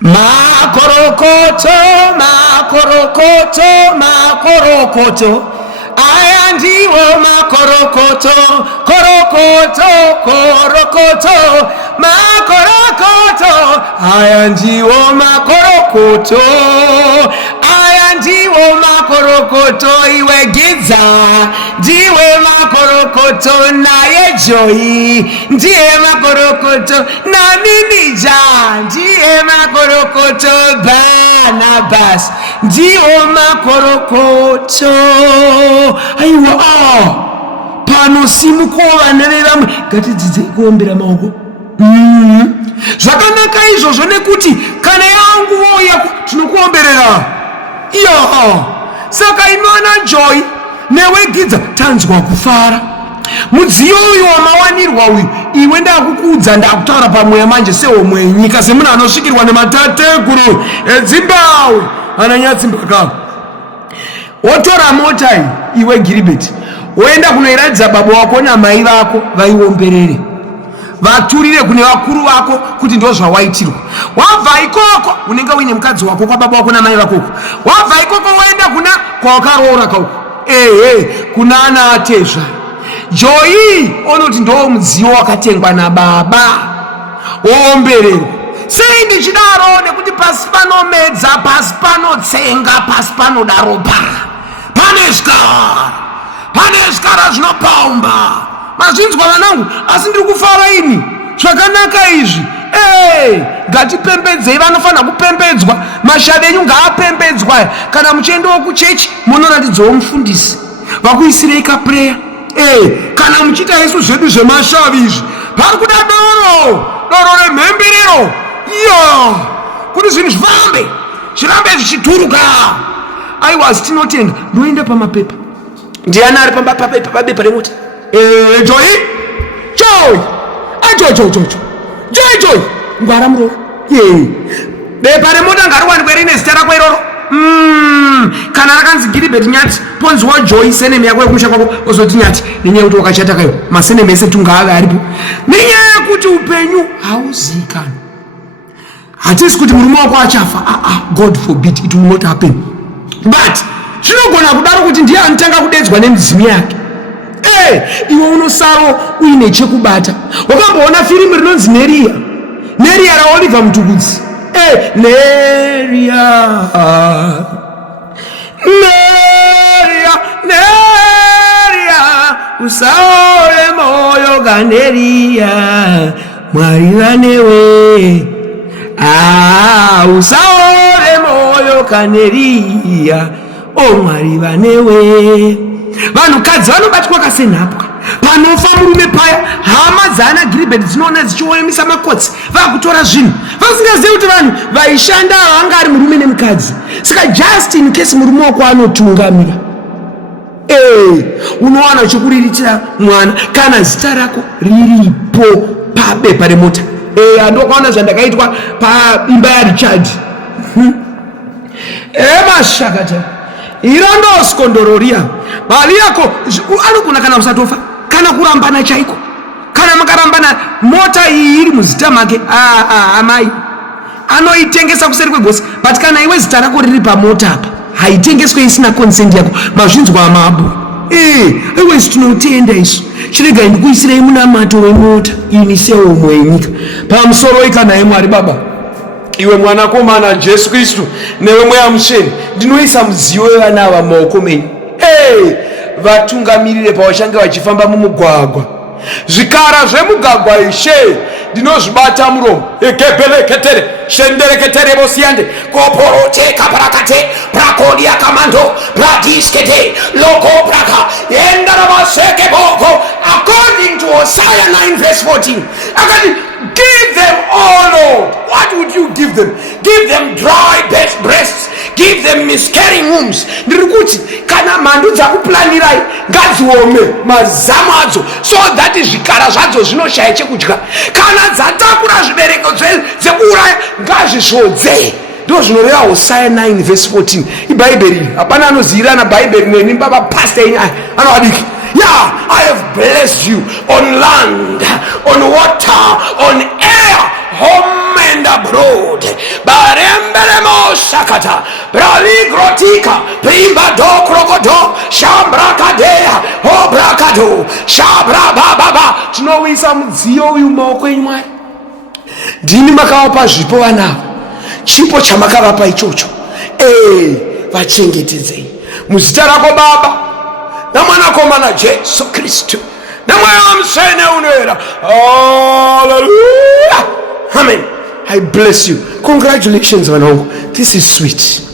Makorokoto, makorokoto, makorokoto. Aya ndiwo makorokoto, korokoto, korokoto, makorokoto. Aya ndiwo makorokoto, aya ndiwo makorokoto. Iwe Giza ndiwe makorokoto, naye Joy ndiye makorokoto, na Minija ndiye makorokoto, Barnabas ndiwo makorokoto. Aiwa, pano simukuva neve vamwe ngatidzidze kuombera maoko. Zvakanaka izvozvo, nekuti kana yangu voya tinokuomberera. Saka inoona Joy newe Giza tanzwa kufara. Mudziyo uyu wamawanirwa uyu, iwe ndakukuudza, ndakutaura pamweya manje sehomwe yenyika, semunhu anosvikirwa nematateguru eZimbabwe ananyatsimbakavo. Wotora mota iyi, iwe Gilbert, woenda kunoiradza baba wako namai vako vaiomberere, vaturire kune vakuru vako kuti ndo zvawaitirwa. Wabva ikoko unenge uine mukadzi wako kwa baba wako namai vakoko. Wabva ikoko woenda kuna kwawakaroora kauko, kuna ana atezva. Joy onoti ndo mudziyo wakatengwa nababa woombererwa. Sei ndichidaro? Nekuti pasi panomedza, pasi panotsenga, pasi panoda ropa, pane zvikara zvinopaumba. Mazvinzwa vanangu? Asi ndiri kufara ini. Zvakanaka izvi. Ngatipembedzei vanofanira kupembedzwa. Mashade enyu ngaapembedzwa. Kana muchiendawo kuchechi munoratidzwawo mufundisi vakuisirei kapureya. Kana muchiita isu zvedu zvemashavi izvi, pari kuda doro remhemberero, kuti zvinhu zvirambe zvichituruka. Aiwa, tinotenda. Ndoenda pamapepa. Ndiani ari pabepa remota? Joy, ngwara muroro. Bepa remota ngariwanikwe rine zita rako iroro. Kana rakanzi Gilbert Nyati, ponzi wa Joy seneme yako yekusha kwako, ozoti Nyati, nenyaya yekuti wakachata kayo, maseneme ese tungaave aripo, nenyaya yekuti upenyu hauzikanwi. Hatisi kuti murume wako achafa. God forbid, it will not happen. But zvinogona kudaro kuti ndiye anotanga kudedzwa nemidzimu yake. Iwe unosaro uine chekubata. Wakamboona firimu rinonzi Neria raOliver Mtukudzi? Neria, usaore moyo ganeria, Mwari vanewe. Usaore moyo kaneria, Mwari vanewe. Vanhukadzi vanobatwa kasenhapwa. Panofa murume paya, hama dzana Gilbert dzinoona dzichiomesa makotsi, vakutora zvinhu vasingazivi kuti vanhu vaishanda vanga ari murume nemukadzi. Saka just in case murume wako anotungamira, unowana uchikuriritira mwana kana zita rako riripo pabepa remota. Ndokaona zvandakaitwa paimba yaRichard. Mashakata iro ndoskondororia mali yako anogona kana usatofa, kana kurambana chaiko, kana makarambana mota iyi iri muzita make, amai anoitengesa kuseri kwegosi. But kana iwe zita rako riri pamota apa, haitengeswe isina consent yako. Mazvinzwa amabu. Iwe isu tinotenda isu. Chirega ndikuisirei munamato wemota ini sehomwe yenyika. Pamusoro ikanaye Mwari Baba, iwe mwanakomana Jesu Kristu, newe Mweya Mutsvene, ndinoisa mudziyo wevana ava mumaoko menyu. Vatungamirire pavachange vachifamba mumugwagwa. Zvikara zvemugwagwa ishe ndinozvibata muromo. Ekebeleketere shendereketere bosiyande koporote kaparakate prakodia kamando pradiskete loko praka yendarabaseke boko. According to Hosea 9:14, akati give them all, Lord. What would you give them? Give them dry breasts, give them miscarrying wombs. Ndirikuti kana mhandu dzakuplanirai ngadziome mazamu adzo, so that zvikara zvadzo zvinoshaya chekudya. Kana dzatakura zvibereko dzekuuraya ngazvisvodze. Ndo zvinoreva Hosea 9:14. Ibhaibheri hapana anoziyirana bhaibheri neni baba pastor enyaya anowadiki. I have blessed you on land, on water, on air. Home and abroad. Barembelemo sakata. Braligrotika. Primba do krogodo. Shambrakadea. Obrakado. Shabrababa. Tinowisa mudziyo uyu maoko enyu Mwari. Ndini makavapa zvipo vanavo. Chipo chamakavapa ichocho. Vachengetedzei. Muzita rako Baba. Namwanakomana Jesu Kristu. Namwana Msene unoera. Hallelujah. Amen. I bless you. Congratulations, Vanongo. This is sweet.